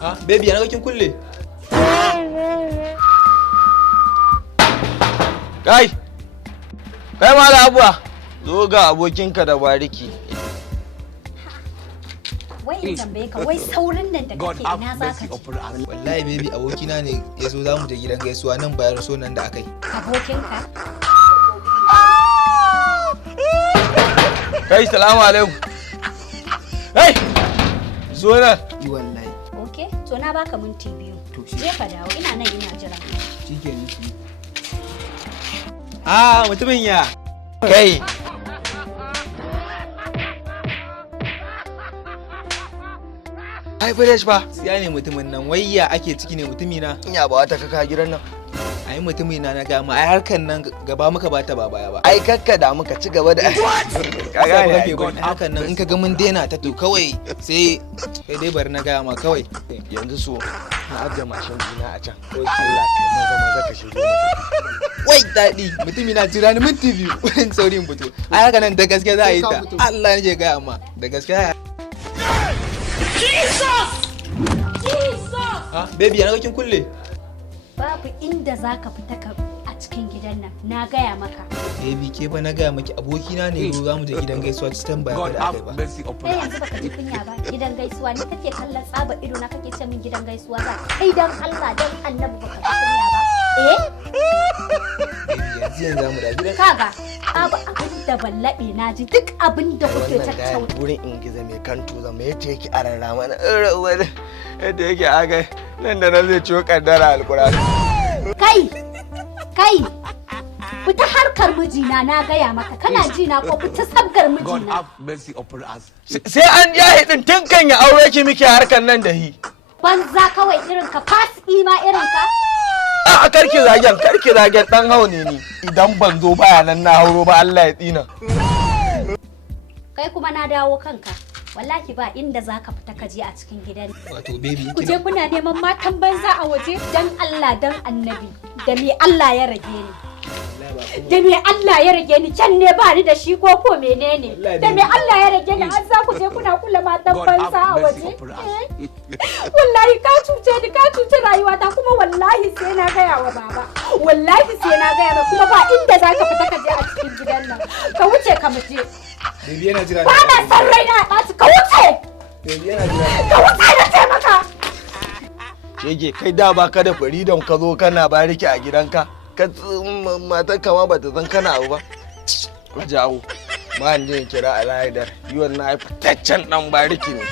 Ha, baby yana kin kulle. Kai mala abuwa, zo ga abokinka da bariki. Wai in tambaye ka, wai saurin nan da kake ina za ka ci? Wallahi baby abokina ne ya zo za mu je gidan gaisuwa nan bayan so nan da aka yi. Abokinka? Kai salamu alaikum. Hey! Zo nan. Yi wallahi. Okay, to na baka minti 2. To shi. Je ka dawo, ina nan ina jira. Shikenan shi. Ah, mutumin ya. Kai. Ai fresh ba. Siya ne mutumin nan, wai ya ake ciki ne mutumina. Nya ba wata kaka gidan nan. Ai mutumina na gama, ai harkan nan gaba muka bata ba baya ba. Ai kakka da muka ci gaba da. Ka gane ai harkan nan in ka ga mun daina ta to kawai sai dai bari na gaya ma kawai. Yanzu so na ajiye mashin dina a can. Allah kai maza ka shigo mata. Wai daɗi mutumina jira ni minti 2 wurin saurin fito. Ai haka nan da gaske za a yi ta. Allah ne ke gaya ma da gaske. Jesus! Ha, baby yana kin kulle. Babu inda za ka fita a cikin gidan nan, na gaya maka. Baby ke ba na gaya maki abokina ne zo za mu je gidan gaisuwa ta tambaya ba da aka ba. Kai yanzu baka ji kunya ba, gidan gaisuwa ni kake kallon tsaba ido na kake ce min gidan gaisuwa za. Kai dan Allah dan Annabi baka ji kunya ba. Baby yanzu za mu da gidan. Kaga, babu abin da ballabe na ji duk abin da kuke tattauna. Wurin ingiza mai kanto zama yace yake a rarrama na rawar yadda yake aga nan da nan zai ciwo kaddara alkurani. Kai, fita harkar mijina na gaya maka, kana ji na ko fita sabgar mijina. Sai an jahi din tun kan ya aure ki muke harkar nan da hi. Banza kawai irin ka, fasiki ma irin ka. A karki zagen dan hau ne ni. Idan ban zo baya nan na hauro ba Allah ya tsina. Kai kuma na dawo kanka. Wallahi ba inda za ka fita kaje a cikin gidan. Wato baby Ku je kuna neman matan banza a waje dan Allah dan Annabi. Da me Allah ya rage ni? Da me Allah ya rage ni? Can ne ba ni da shi ko menene? Da me Allah ya rage ni? An za ku je kuna kula matan banza a waje? Wallahi ka cuce rayuwata kuma wallahi sai na gaya wa baba. Wallahi sai na gaya ba kuma ba inda za ka fita kaje a cikin gidan nan. Ka wuce ka muje. Baby yana jira. Ba na san raina a ɓaci, ka wuce! Baby yana jira. Ka wuce na ce maka! Shege kai da baka da freedom ka zo kana bariki a gidanka. Matar kama ba ta san kana abu ba. Ka jawo. Ma je kira Alaidar. Yi wannan fitaccen dan bariki ne.